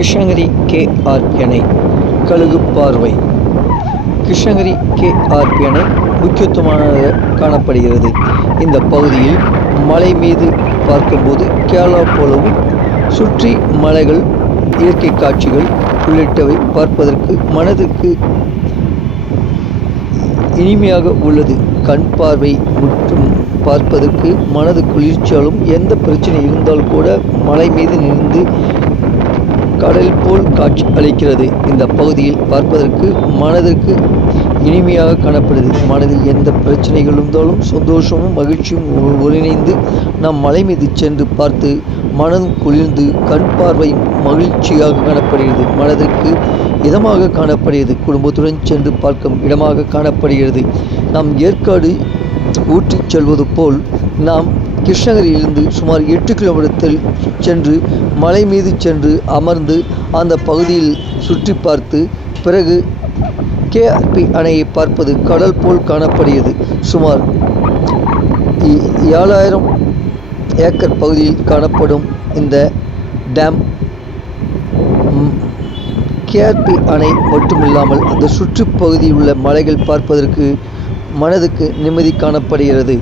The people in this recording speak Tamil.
கிருஷ்ணகிரி கேஆர்பி அணை கழுகு பார்வை. கிருஷ்ணகிரி கேஆர்பி அணை முக்கியத்துவமாக காணப்படுகிறது. இந்த பகுதியில் மலை மீது பார்க்கும்போது கேரளா போலவும் சுற்றி மலைகள், இயற்கை காட்சிகள் உள்ளிட்டவை பார்ப்பதற்கு மனதிற்கு இனிமையாக உள்ளது. கண் பார்வை மற்றும் பார்ப்பதற்கு மனது குளிர்ச்சியாலும், எந்த பிரச்சனை இருந்தால் கூட மலை மீது நின்று கடல் போல் காட்சி அளிக்கிறது. இந்த பகுதியில் பார்ப்பதற்கு மனதிற்கு இனிமையாக காணப்படுது. மனதில் எந்த பிரச்சனைகள் இருந்தாலும் சந்தோஷமும் மகிழ்ச்சியும் ஒருங்கிணைந்து நாம் மலை மீது சென்று பார்த்து மனம் குளிர்ந்து கண் பார்வை மகிழ்ச்சியாக காணப்படுகிறது. மனதிற்கு இதமாக காணப்படுகிறது. குடும்பத்துடன் சென்று பார்க்கும் இடமாக காணப்படுகிறது. நாம் ஏற்காடு ஊட்டி செல்வது போல் நாம் கிருஷ்ணகிரியிலிருந்து சுமார் 8 கிலோமீட்டரில் சென்று மலை மீது சென்று அமர்ந்து அந்த பகுதியில் சுற்றி பார்த்து பிறகு கேஆர்பி அணையை பார்ப்பது கடல் போல் காணப்படுகிறது. சுமார் 7000 ஏக்கர் பகுதியில் காணப்படும் இந்த டேம் கேஆர்பி அணை மட்டுமில்லாமல் அந்த சுற்றுப்பகுதியில் உள்ள மலைகள் பார்ப்பதற்கு மனதுக்கு நிம்மதி காணப்படுகிறது.